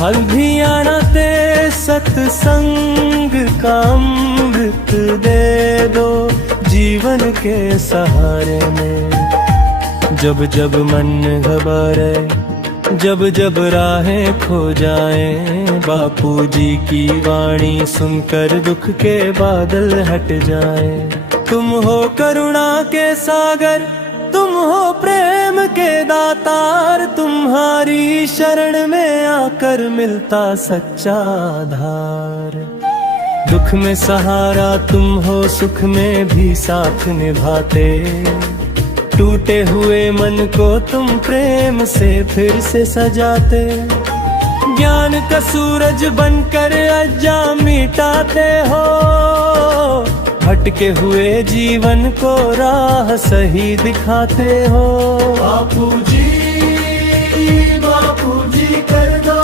फल भी आना ते सत्संग का अमृत दे दो जीवन के सहारे में। जब जब मन घबराए, जब जब राहें खो जाए, बापू जी की वाणी सुनकर दुख के बादल हट जाए। तुम हो करुणा के सागर, तुम हो प्रेम के दातार, तुम्हारी शरण में आकर मिलता सच्चा आधार। दुख में सहारा तुम हो, सुख में भी साथ निभाते, टूटे हुए मन को तुम प्रेम से फिर से सजाते। ज्ञान का सूरज बनकर अज्ञान मिटाते हो, भटके हुए जीवन को राह सही दिखाते हो। बापू जी कर दो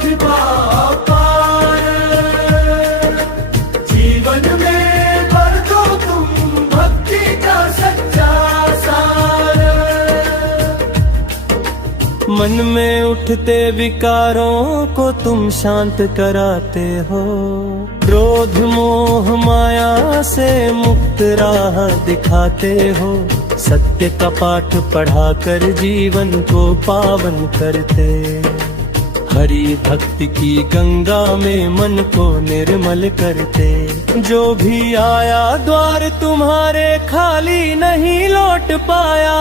कृपा पार, जीवन में भर दो तुम भक्ति का सच्चा सार। मन में उठते विकारों को तुम शांत कराते हो, क्रोध मोह माया से मुक्त राह दिखाते हो। सत्य का पाठ पढ़ाकर जीवन को पावन करते, हरि भक्ति की गंगा में मन को निर्मल करते। जो भी आया द्वार तुम्हारे खाली नहीं लौट पाया,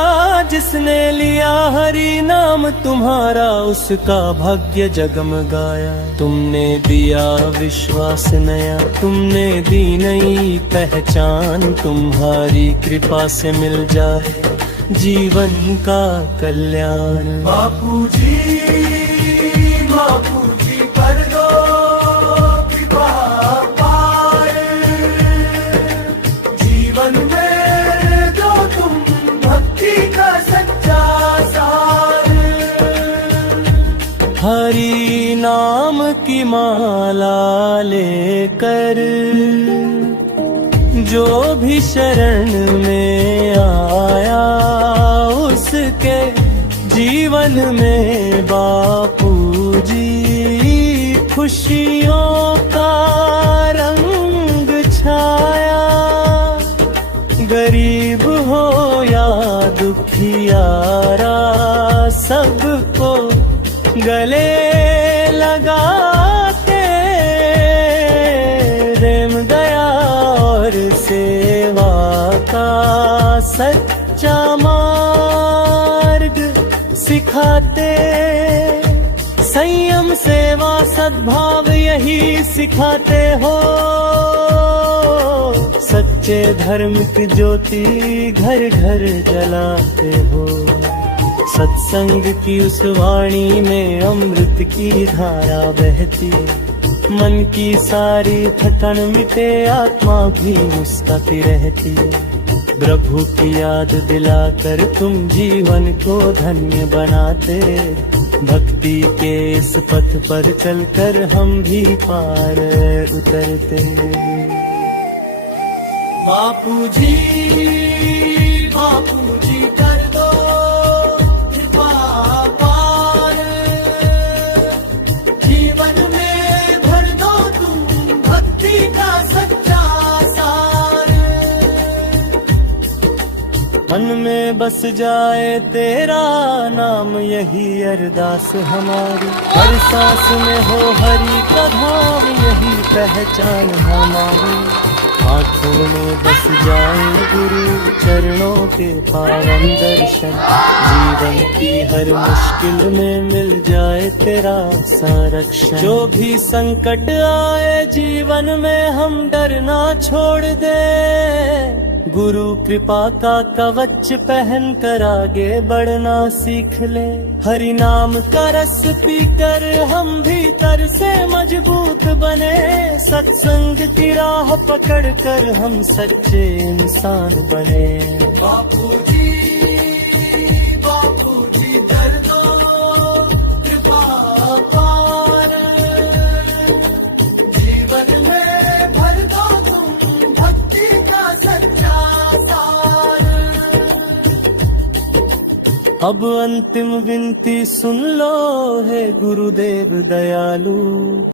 जिसने लिया हरि नाम तुम्हारा उसका भाग्य जगमगाया। तुमने दिया विश्वास नया, तुमने दी नई पहचान, तुम्हारी कृपा से मिल जाए जीवन का कल्याण। बापू जी कर दो कृपा पार, जीवन में दो तुम भक्ति का सच्चा सार। हरि नाम की माला लेकर जो भी शरण में आया, उसके जीवन में बापू जी खुशियों का रंग छाया। गरीब हो या दुखियारा, सबको गले लगाते, प्रेम दया और सेवा का सच्चा मार्ग सिखाते। संयम सेवा सद्भाव यही सिखाते हो, सच्चे धर्म की ज्योति घर घर जलाते हो। सत्संग की उस वाणी में अमृत की धारा बहती, मन की सारी थकन मिटे, आत्मा भी मुस्कुराती रहती। प्रभु की याद दिलाकर तुम जीवन को धन्य बनाते, भक्ति के इस पथ पर चलकर हम भी पार उतरते। बापू जी कर दो कृपा पार, जीवन में भर दो तुम भक्ति का सच्चा सार। मन में बस जाए तेरा नाम, यही अरदास हमारी। हर सांस में हो हरि का धाम, यही पहचान हमारी। आँखों में बस जाए गुरु चरणों के पावन दर्शन, जीवन की हर मुश्किल में मिल जाए तेरा संरक्षण। जो भी संकट आए जीवन में हम डरना छोड़ दे, गुरु कृपा का कवच पहन कर आगे बढ़ना सीख ले। हरि नाम का रस पीकर हम भीतर से मजबूत बने, सत्संग की राह पकड़ कर हम सच्चे इंसान बने। बापू जी कर दो कृपा पार, जीवन में भर दो तुम भक्ति का सच्चा सार। अब अंतिम विनती सुन लो, हे गुरुदेव दयालु।